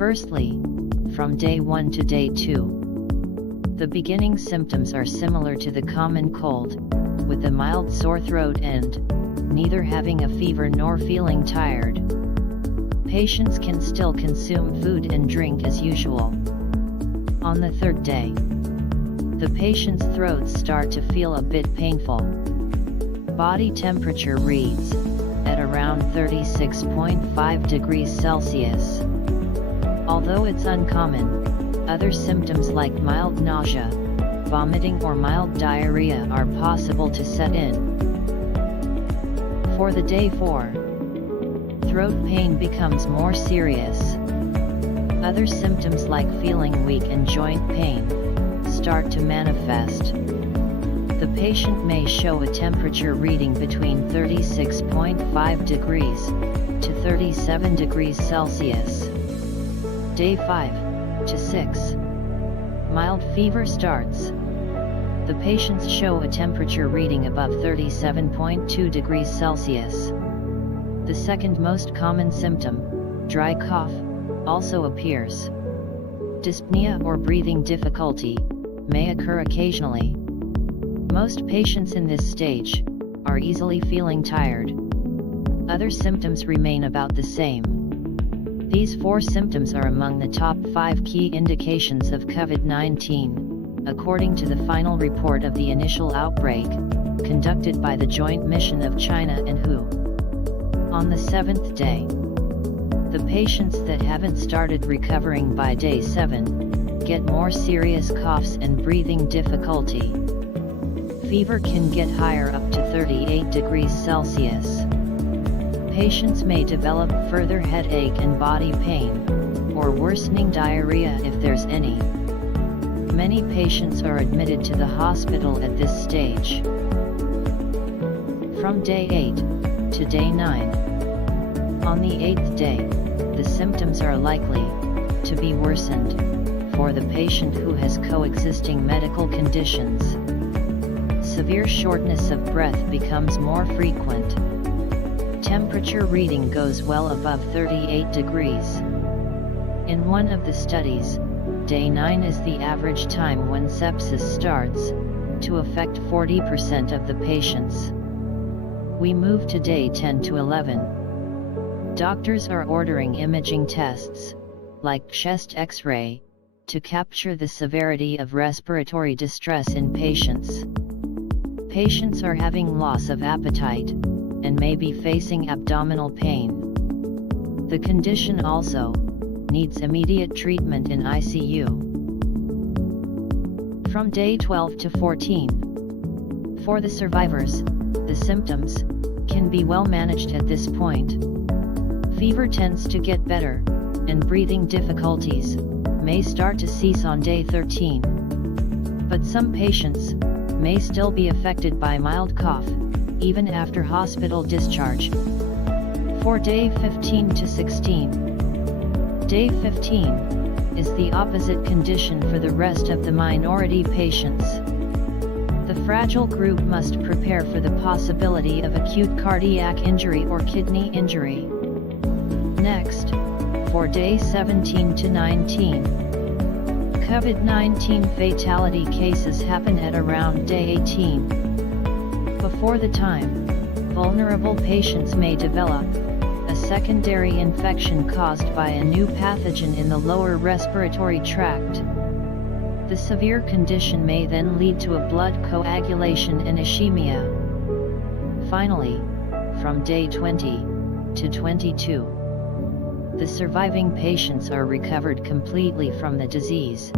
Firstly, from day 1 to day 2. The beginning symptoms are similar to the common cold, with a mild sore throat and neither having a fever nor feeling tired. Patients can still consume food and drink as usual. On the third day, the patient's throats start to feel a bit painful. Body temperature reads at around 36.5 degrees Celsius. Although it's uncommon, other symptoms like mild nausea, vomiting or mild diarrhea are possible to set in. For the day 4, throat pain becomes more serious. Other symptoms like feeling weak and joint pain start to manifest. The patient may show a temperature reading between 36.5 degrees to 37 degrees Celsius. Day 5 to 6. Mild fever starts. The patients show a temperature reading above 37.2 degrees Celsius. The second most common symptom, dry cough, also appears. Dyspnea or breathing difficulty may occur occasionally. Most patients in this stage are easily feeling tired. Other symptoms remain about the same. These 4 symptoms are among the top 5 key indications of COVID-19, according to the final report of the initial outbreak, conducted by the Joint Mission of China and WHO. On the 7th day, the patients that haven't started recovering by day 7 get more serious coughs and breathing difficulty. Fever can get higher up to 38 degrees Celsius. Patients may develop further headache and body pain, or worsening diarrhea if there's any. Many patients are admitted to the hospital at this stage. From day 8 to day 9. On the 8th day, the symptoms are likely to be worsened for the patient who has coexisting medical conditions. Severe shortness of breath becomes more frequent. Temperature reading goes well above 38 degrees. In one of the studies, day 9 is the average time when sepsis starts to affect 40% of the patients. We move to day 10 to 11. Doctors are ordering imaging tests, like chest X-ray, to capture the severity of respiratory distress in patients. Patients are having loss of appetite, and may be facing abdominal pain. The condition also needs immediate treatment in ICU. From day 12 to 14. For the survivors, the symptoms can be well managed at this point. Fever tends to get better, and breathing difficulties may start to cease on day 13. But some patients may still be affected by mild cough, even after hospital discharge. For day 15 to 16. Day 15 is the opposite condition for the rest of the minority patients. The fragile group must prepare for the possibility of acute cardiac injury or kidney injury. Next, for day 17 to 19. COVID-19 fatality cases happen at around day 18. Before the time, vulnerable patients may develop a secondary infection caused by a new pathogen in the lower respiratory tract. The severe condition may then lead to a blood coagulation and ischemia. Finally, from day 20 to 22, the surviving patients are recovered completely from the disease,